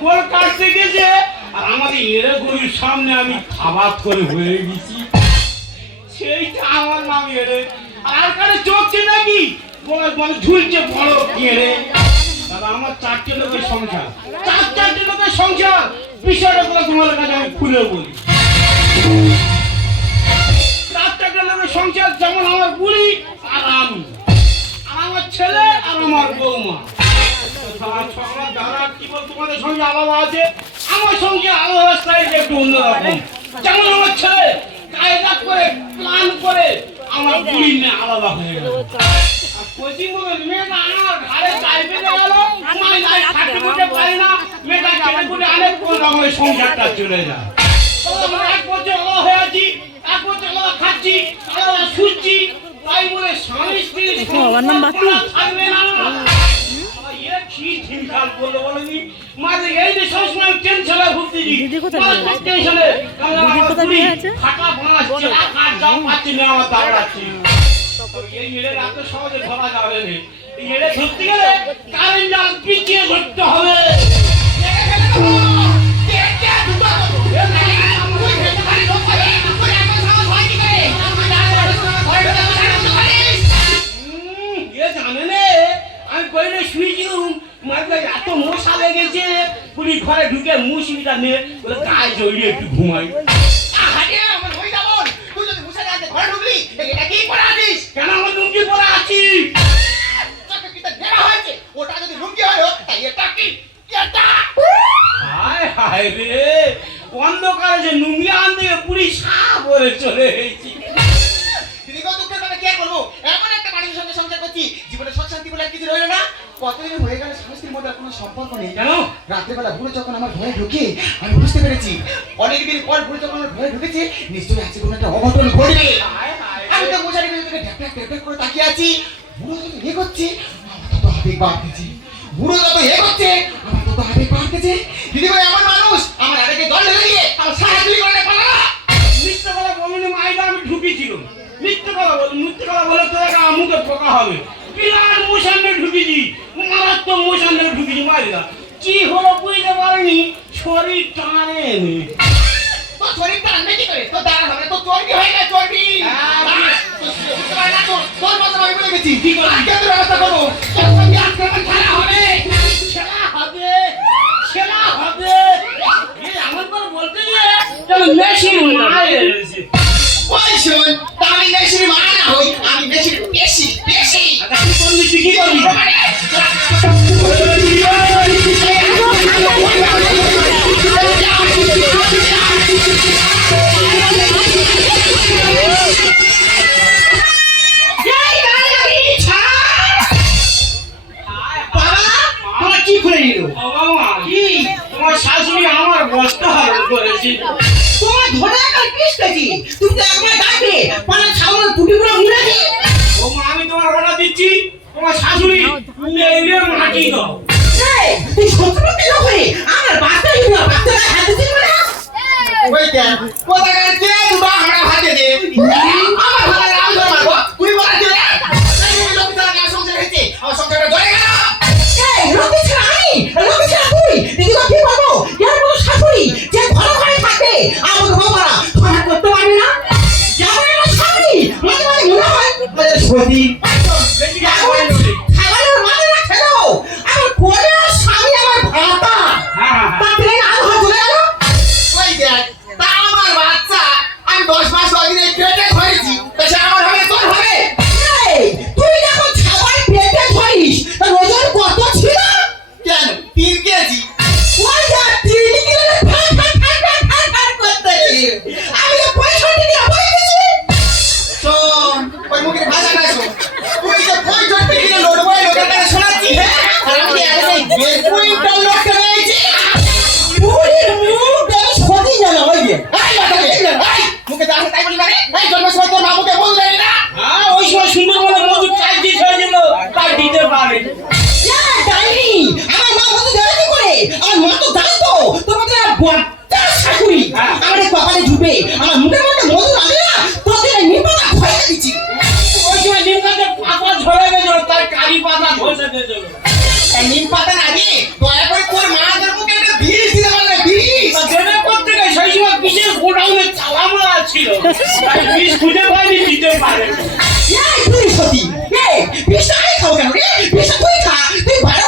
গোল কাটতে গেছে। আর আমাদের গরুর সামনে আমি খাবার করে হয়ে গেছি। সেইটা আমার নাম এড়ে আর কারে চোখছে নাকি? বলে মানে ঝুলছে বড় কেড়ে। দাদা, আমার চারটে লোকের সংসার। চার, চারটে লোকের সংসার। বিষয়টা করে তোমার কাছে আমি খুলে বলি। চার, চারটে সংসার যেমন আমার বুড়ি আর আমি। আর আমার ছেলে আর আমার বৌমা। তারা সবার যারা কি বল তোমাদের সঙ্গে আলাদা আছে? আমার সঙ্গে আলাদা স্টাইল একটু অন্যরকম যেমন আমার ছেলে কায়দা করে প্ল্যান করে আমার বুড়ি নিয়ে আলাদা হয়ে গেল। পশ্চিমবঙ্গের মেয়েটা আমার ঘাড়ে চাই বেঁধে গেল। আমি নাই খাটতে করতে পারি না। মেয়েটা কেটে কুটে আনে কোন রকমের সংসারটা চলে যায়। আমরা এক বছর আলাদা হয়ে আছি এক বছর আলাদা খাচ্ছি আলাদা শুচ্ছি। তাই বলে স্বামী স্ত্রী বাবার নাম বাপি? থাকবে না। আমার এ কি চিন্তা বলল বলেনি? মাঝে এই যে সবসময় টেনশনে ভুগতেছি দিদি কোথায় টেনশনে দিদির কোথায় বিয়ে হয়েছে? ফাটা বাঁশ চেলা কাঠ পাচ্ছি না আমার দাঁড়াচ্ছি এই এড়ে এত সহজে ধরা যাবে না। এই এড়ে ধরতে গেলে কারেন্ট জাল পিছিয়ে ধরতে হবে। শুয়েছিলাম মাঝে এত মশা লেগেছে। পুরি ঘরে ঢুকে মুসিটা নে বলে গায়ে জড়িয়ে একটু ঘুমাই। কেন আমার লুঙ্গি পরে আছি? হায় হায় রে। অন্ধকারে যে নুঙ্গি আনতে পুরি সাপ হয়ে চলে এসেছি। কতদিন হয়ে গেল স্বামী মধ্যে কোনো সম্পর্ক নেই কেন রাত্রেবেলা বুড়ো যখন আমার ঘরে ঢুকে, আমি বুঝতে পেরেছি, অনেকদিন পর বুড়ো যখন আমার ঘরে ঢুকেছে, নিশ্চয়ই আছে কোনো একটা অঘটন ঘটবে। আমি তো মশারি ভিতরে থেকে ঢ্যাপ ঢ্যাপ করে তাকিয়ে আছি। বুড়ো যত এ করছে, আমার তত আবেগ বাড়তেছে। বুড়ো যত এ করছে, আমার তত আবেগ বাড়তেছে। দিদি ভাই আমার মানুষ, আমার আবেগে দল ঢেলে দিয়ে, আমার সাহায্য করে মিথ্যে কথা বলি মিথ্যে কথা বলে তো একা আমুকে পোকা হবে। বিরাট মোশানে ঢুকেছি মারাত্মক মোশানে ঢুকেছি মাইদা কি হলো বুঝতে পারিনি শরীর টানে। তোর শরীর টানবে কি করে? তোর দাঁড়া হবে চর্বি হয়ে গেছে চর্বি। তোর মতো আমি বলে গেছি। কি করবি? আজকে ব্যবস্থা করব। তোর সঙ্গে আজকে খেলা হবে। ছেলা হবে ছেলা হবে। আমার বলতে মেশিন মারে তা আমি হই বেশি বেশি। আচ্ছা করবি তুই কি করবি তোমার কি করে নিল? কি? তোমার শাশুড়ি আমার বস্তা হারণ করেছে। তোমার ধরে একটা পিসতেছি তুমি দাও তুই লোক হয়ে কারি পাতা ঘষে দিয়েছিল এই নিম পাতার দয়া করে তোর মাদের মুখে একটা বিষ দিতে পারলে বিষ। দেবে সেই সময় বিশেষ গোডাউনে চালা মারা ছিল। তাই বিষ খুঁজে পাইনি দিতে পারে এই তুই সতী এই বিষটা আমি খাব কেন? রে বিষটা তুই খা তুই বারো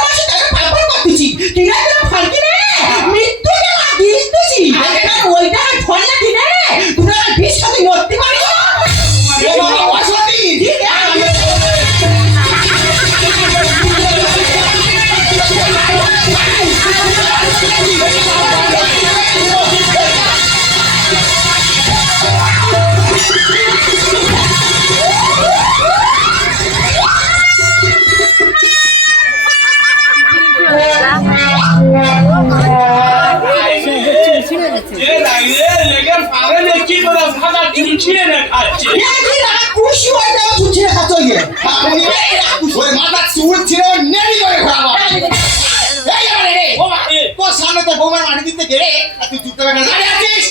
গেলে আর তুই চুপটা করে দাঁড়িয়ে আছিস?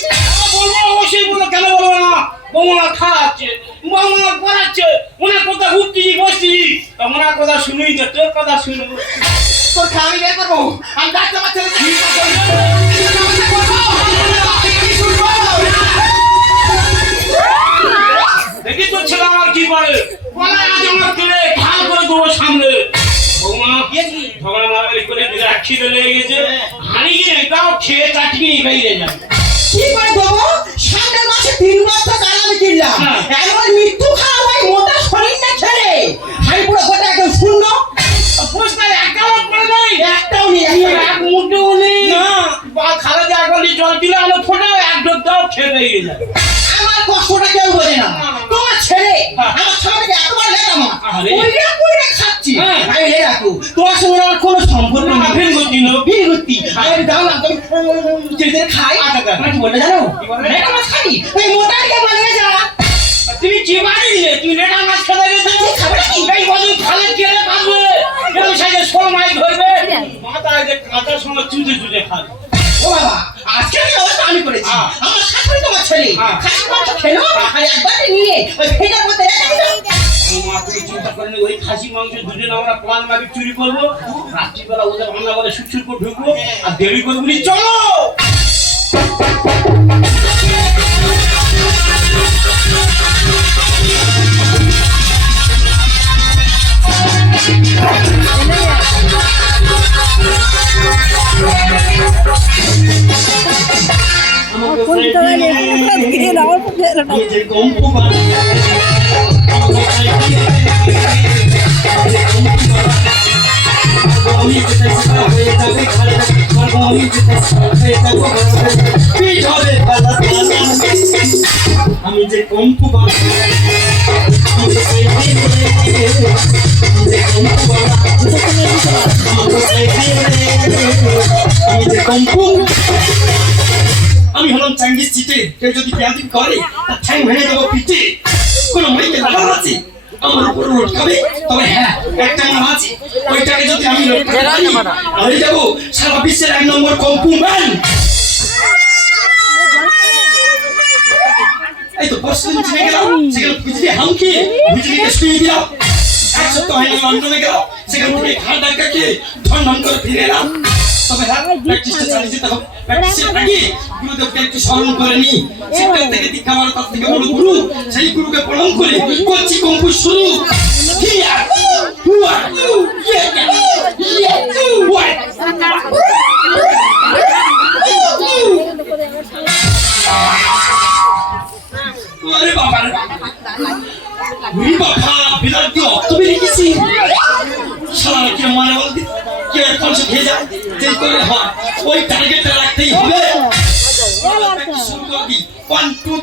বলব, অবশ্যই বলব, কেন বলব না? বৌমা খাওয়াচ্ছে বৌমা পড়াচ্ছে ওনার কথা উঠছি বসছি ওনার কথা শুনুই তো, তোর কথা শুনব। তোর খাওয়াই বের করব। আমি ডাক্তার ছেলে খেয়ে চাটনি যাবে। কি করে দেবো? সামনের মাসে তিন বছর কাল আমি কিনলাম। হ্যাঁ। মৃত্যু খাওয়া ভাই মোটা শরীর না ছেড়ে। হাই পুরো গোটা একদম শূন্য। পোস্টার একটাও করে নেই? একটাও নেই এই একটাও নেই। এক মুঠেও নেই? না। বা খালা যা গলি জল দিলে আলো ফোটাও এক ডোব দাও খেয়ে বেরিয়ে যাবে আমার কষ্টটা কেউ বোঝে না। তোমার ছেলে হ্যাঁ। আমার সঙ্গে এতবার লেখা মা ওইটা পুরো খাচ্ছি। হ্যাঁ। আমি তোমার সঙ্গে আমার কোনো সম্পর্ক না, বিয়ে করতি। আমি দাও না তুমি যেতে খাই। মানে কি বলে? জানো নেটা মাছ খাবি? এই মোটা কে বলে যা তুমি কি বাড়ি দিলে? তুই নেটা মাছ খাবে না তুই খাবে কি এই বছর খালে কেড়ে পাবে এই সাইজে শোল মাছ ধরবে মাথায় আগে কাঁচা সময় চুজে চুজে খাবে। ও বাবা আজকে আমি আমি করেছি? হ্যাঁ। আমার শাশুড়ি তোমার ছেলে। হ্যাঁ। খাসি মাংস খেলো। আর একবার নিয়ে ওই ফেটার মধ্যে রেখে দিল। ওই খাসি মাংস দুজন আমরা প্লান মাফিক চুরি করব। রাত্রিবেলা ওদের রান্না করে সুটসুট করে ঢুকবো। আর দেরি করে বলি চলো! হবে পালা পালা আমি যে কম্প আমি হলাম চাঙ্গিস চিটে। কেউ যদি ব্যাধি করে, তার ঠ্যাং ভেঙে দেবো পিঠে। কোনো মাইকে লাগানো আছে আমার উপর লটকাবে তবে হ্যাঁ একটা নাম আছে। ওইটাকে যদি আমি লটকাতে পারি যাব সারা বিশ্বের এক নম্বর কম্পু ম্যান। এই তো বসলে চিনে গেলাম। সেখানে বিজলি হামকে দিলাম। এক সপ্তাহ হয় না লন্ডনে গেলাম। সেখান থেকে খাওয়া ধন ধন করে ফিরে এলাম। তবে হ্যাঁ প্র্যাকটিসটা চালিয়ে যেতে হবে প্র্যাকটিসের আগে গুরুদেবকে একটু স্মরণ করে নি সেখান থেকে দীক্ষা মারা তার থেকে বড় গুরু সেই গুরুকে প্রণাম করে করছি কম্পু শুরু হিয়া হুয়া ইয়ে ইয়ে ওয়াই আরে বাবা রে উনি বাবা বিরাট দিয়ে অর্থ সারা কি মানে বলতে কে এখন যায়? যেই করে হয়। ওই টার্গেটটা রাখতেই হবে। শুরু করে দিই ওয়ান টু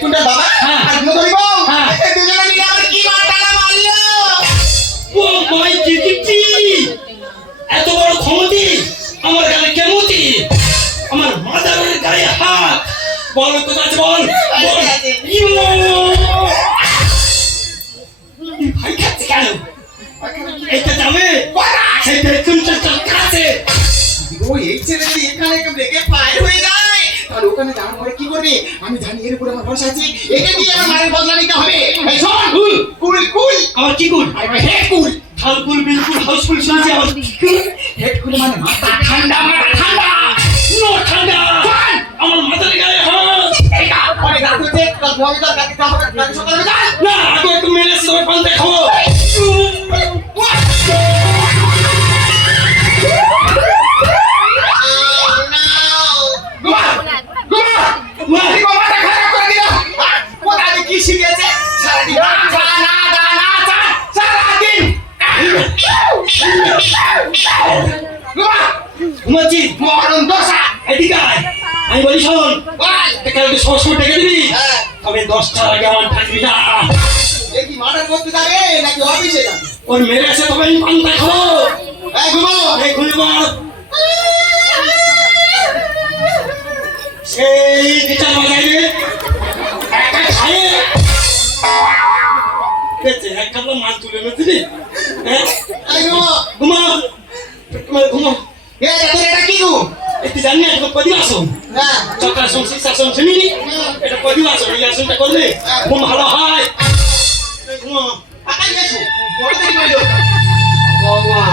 তোর বাবা। আমার কি গুণ আরে ভাই হেড কুল থালকুল বিলকুল হাউসফুল শুনছি আমার হেড কুল মানে মাথা ঠান্ডা মাথা ঠান্ডা। নো ঠান্ডা। আমার গায়ে এই কাল না আগে একটু মেরে দেখাবো সবসময় ডেকে দিবি? হ্যাঁ। তবে দশটার আগে আমার থাকবি না মাঠের মধ্যে যাবে নাকি অফিসে ওর মেরে এসে তবে আমি পান দেখাবো এই ঘুমো সেই গিটার বাজাইবে একা খায়ে। এক কাপড় মাছ তুলে নেছিলি হ্যাঁ? এই ঘুমো ঘুমা তোমার ঘুমো এ তোর এটা কি গো? একটু জানি না একটু কদি আসো হ্যাঁ চক্রাসন শীর্ষাসন শুনিনি এটা কদি আসো এই আসনটা করলে ঘুম ভালো হয়। ঘুমো আকাই গেছো। বড় দেরি কইলো বৌমা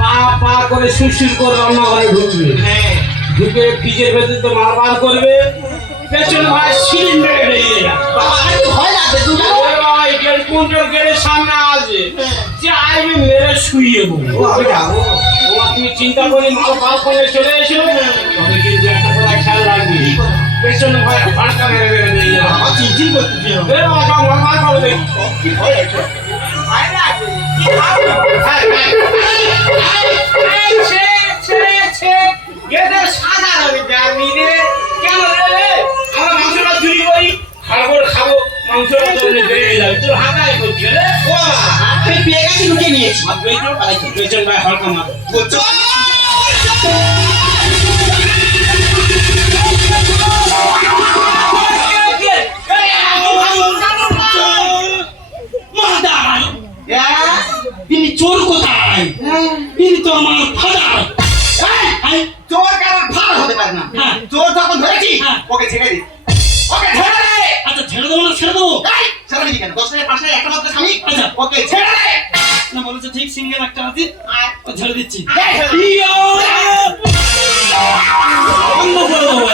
পা পা করে সুশির করে রান্না ঘরে ঢুকবে। হ্যাঁ। ঢুকে ফ্রিজের ভেতর তো মারবার করবে। পেছনে ভাই সিলিন্ডারে যা বাবা আর ভয় লাগবে তুমি ভাই গেট কুইন্টাল গেটের সামনে আছে যে আইবে মেরে শুইয়ে যাব ওমা তুমি চিন্তা করে মাল পাল করে চলে এসো তবে কিন্তু একটা কথা খেয়াল রাখবি পেছনে ভাই ফাঁকা মেরে আমার করতেছি বাবা দেখি কি ভয় হ্যাঁ হ্যাঁ। সাদা রবি রে কেন রে? আমরা মাংসটা চুরি করি। খাব খাব। মাংসটা তো চোর কোথায়? তিনি তো আমার ওকে ছেড়ে দে না বলেছে ঠিক সিঙ্গেল একটা আছে। ও ছেড়ে দিচ্ছি ইয়ো! অন্য করে দেবো।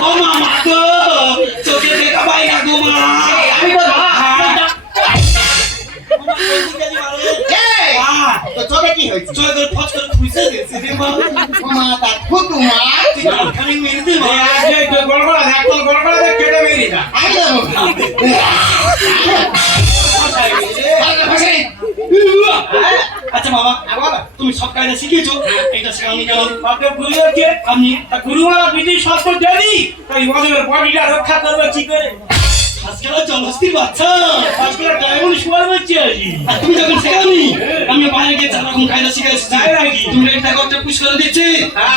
ও মামা গো, চোখে দেখা পাই না গো মা। আমি তো বাবা ও মা, এদিকে যে মারো। এই, আহ, তো চোখে কি হয়েছে চোখে করে ফট করে খুঁজে দিয়েছে রে মা। মা তার ফুটু মা তুই গালখানি মেরে দে মা। গড়গড়া একদম গড়গড়া কেটে বেরিয়ে যা আমি যাব আচ্ছা বাবা তুমি সব কায়দা শিখিয়েছো। এটা শেখানি কেন? তাকে বুঝিয়েছে আপনি তা গুরুমারা বিধি সত্য জানি। তাই ওদের বডিটা রক্ষা করবে কি করে? আজকে ওর বাচ্চা। আজকে ডায়মন্ড শুয়ার হচ্ছে আর তুমি যখন শেখাওনি আমি বাইরে গিয়ে চার রকম কায়দা শিখে এসেছি। তাই নাকি? তুমি একটা একটা পুশ করে দিচ্ছি।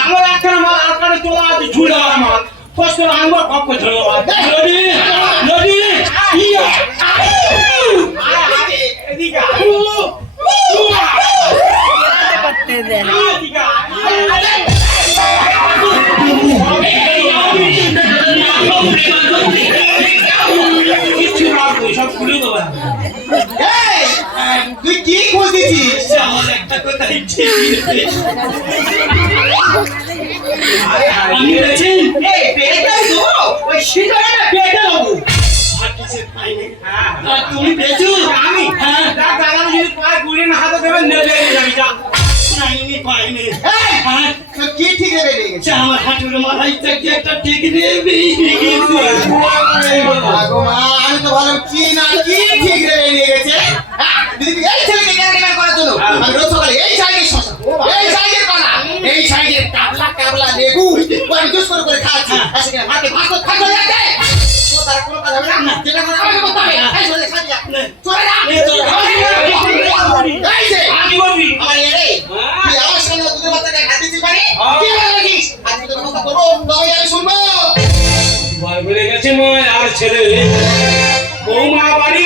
আমার একটা মাল আর তোলা আছে ঝুলা আমার। ফসল আনব কপ করে ধরো। রেডি রেডি তুমি হ্যাঁ হ্যাঁ ঠিক রেখে গেছে আচ্ছা, আমি তো ভালো কি না কি ঠিক রেখে দিয়ে গেছে হ্যাঁ? দিদি, এই ছেলেকে জ্ঞানী বের করার জন্য আমি রোজ সকালে এই সাইডের শশা এই সাইডের কলা এই সাইডের কাবলা কাবলা লেবু আমি জুস করে করে খাচ্ছি আর সেখানে মাকে ভাত খাই চলে যাচ্ছে তো তারা কোনো কাজ হবে না যেটা করে আমাকে করতে হবে। এই চলে যা, চলে যা। এই যে আমি বলবি। আমার এ তুই আমার সামনে দুধের বাচ্চাকে হাত দিচ্ছিস কি বলে রাখিস আজকে তোর কথা করব তবে আমি শুনব। ভয় বলে গেছে ময় আর ছেলে বৌমা বাড়ি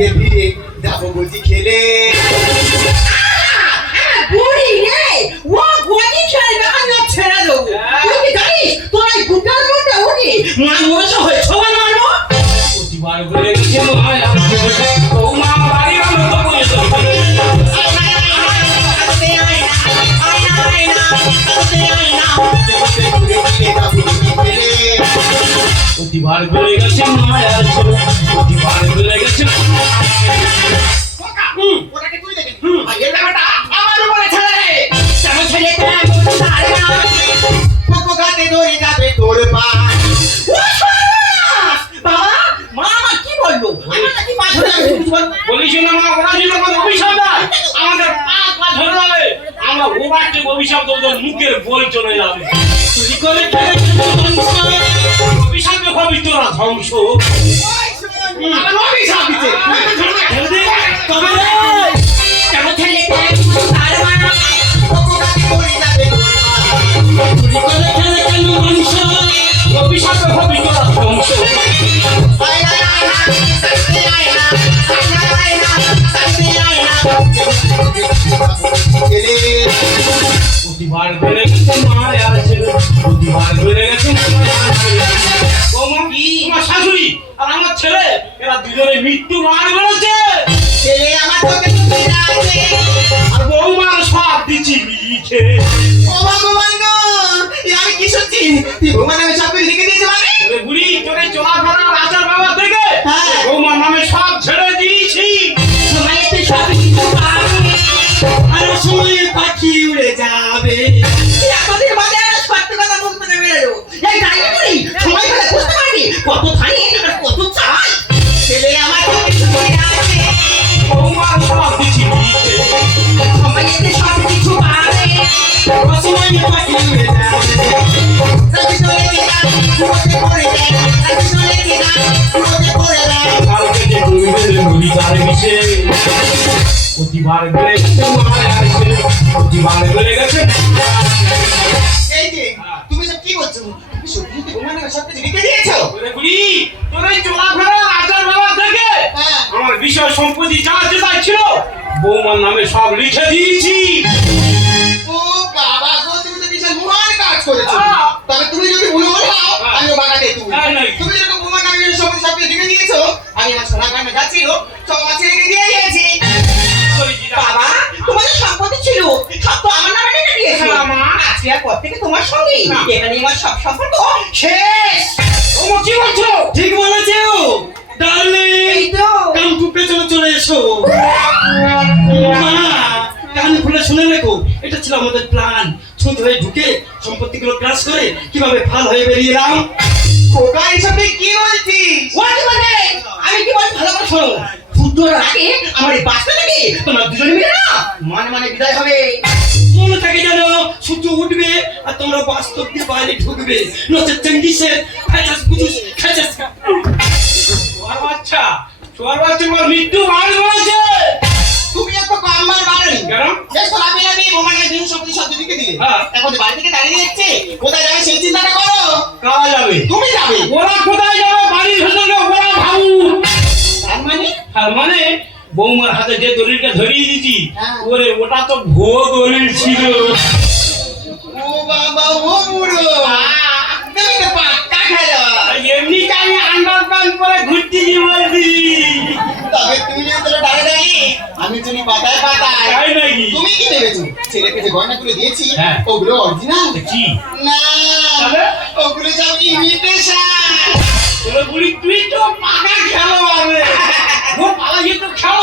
ঘুরে ফিরে যাব বলছি খেলে। বুড়ি রে ও গোয়ানি খেলবে আমি ওর ছেড়ে দেবো। তুই কি জানিস তোর এই বুকের মধ্যে উনি মান মনসা হয়ে ছবি মারবো? প্রতিবার বলে গেছে বৌমা বাড়ি আমার এদের ফেলে প্রতিবার বলে গেছে ময় প্রতিবার বলে বলব না। ওরা ছিল আমার অভিশাপ দেয় আমাদের পা পা ধরে যাবে আমরা ওবারকে অভিশাপ দেবো তোর মুখের বই চলে যাবে চুরি করে অভিশাপে হবি তোরা ধ্বংস অভিশাপ দিচ্ছে তবে কেন ছেলেটা এমন পারে না পোকো গাতে ধরে যাবে তোর চুরি করে খেলে কেন মানুষ অভিশাপে হবি তোরা ধ্বংস প্রতিবার বেড়ে গেছে আর ছেলে বেড়ে গেছে মার আর তোমার শাশুড়ি? আর আমার ছেলে? এরা দুজনে মৃত্যু মার বেড়েছে ছেলে আমার তোকে আর বৌমার সব দিচ্ছি লিখে ও ভগবান আমি কি শুনছি তুই ভগবান আমি সব আমার বিষয় সম্পত্তি যা যেটা ছিল বৌমার নামে সব লিখে দিয়েছি। কাজ করেছ। হ্যাঁ। তবে তুমি যদি ভুল হও আমিও বাগাতে তুমি। হ্যাঁ, তুমি যেরকম ভগবান আমি সব সব কিছু লিখে দিয়েছ। আমি আমার সোনা গ্রামে যাচ্ছিল সব আমার ছেলেকে দিয়ে দিয়েছি। বাবা তোমাদের সম্পত্তি ছিল। সব তো আমার নামে লিখে দিয়েছ। হ্যাঁ, আজকে আর পর থেকে তোমার সঙ্গে। এখানে আমার সব সম্পর্ক শেষ। ও কি বলছো? ঠিক বলেছে। ডার্লিং এই তো। কানকু পেছনে চলে এসো। মা কান খুলে শুনে রেখো। এটা ছিল আমাদের প্ল্যান ছুঁত হয়ে ঢুকে সম্পত্তিগুলো ক্রাশ করে কীভাবে ফাল হয়ে বেরিয়ে এলাম? খোকা এইসব কি বলছিস? ওয়াটি মানে আমি কি বলছি? ভালো করে শোনো। সূর্যর আগে আমার এই বাচ্চাটাকে তোমরা দুজনে মিলে না মানে মানে বিদায় হবে। মনে থাকে যেন সূর্য উঠবে আর তোমরা বাস্তব দিয়ে বাইরে ঢুকবে। নচে চঙ্গিসের খাইছাস বুঝুস খাইছাস খা। ছোয়ার বাচ্চা ছোয়ার বাচ্চা তোমার মৃত্যু মান করেছে এখন বাড়ি থেকে দাঁড়িয়ে যাচ্ছে। কোথায় যাবে সেই চিন্তাটা করো। কারা যাবে? তুমি যাবে। ওরা কোথায় যাবে? বাড়ির ভেতরে ওরা ভাবু তার মানে? তার মানে বৌমার হাতে যে দলিলটা ধরিয়ে দিয়েছি হ্যাঁ। ওরে ওটা তো ভো দলিল ছিল। ও বাবা ও বুড়ো। এমনিতে আমি আন্ডার প্যান্ট পরে ঘুরতেছি বলছি তবে তুমি যে তোর দাঁড়িয়ে দাঁড়িয়ে আমি তুমি পাতায় পাতায় তাই নাকি? তুমি কি ভেবেছো? ছেলেকে যে গয়নাগুলো দিয়েছি হ্যাঁ। ওগুলো অরিজিনাল কি? না তাহলে? ওগুলো সব ইমিটেশন তোর বুড়ি তুই তো পাকা খেলো রে। ও পালা তো খেলোয়াড়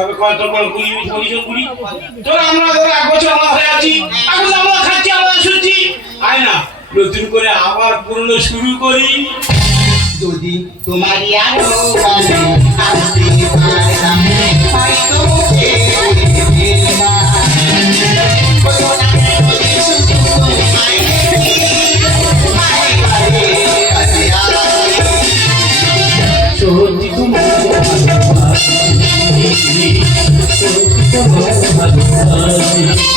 তবে কয় তোর বড় কুড়ি না তোর আমরা ধর এক বছর আমরা হয়ে আছি, এখন আমরা খাচ্ছি না, নতুন করে আবার পুরনো শুরু করি। যদি তোমার Hallelujah.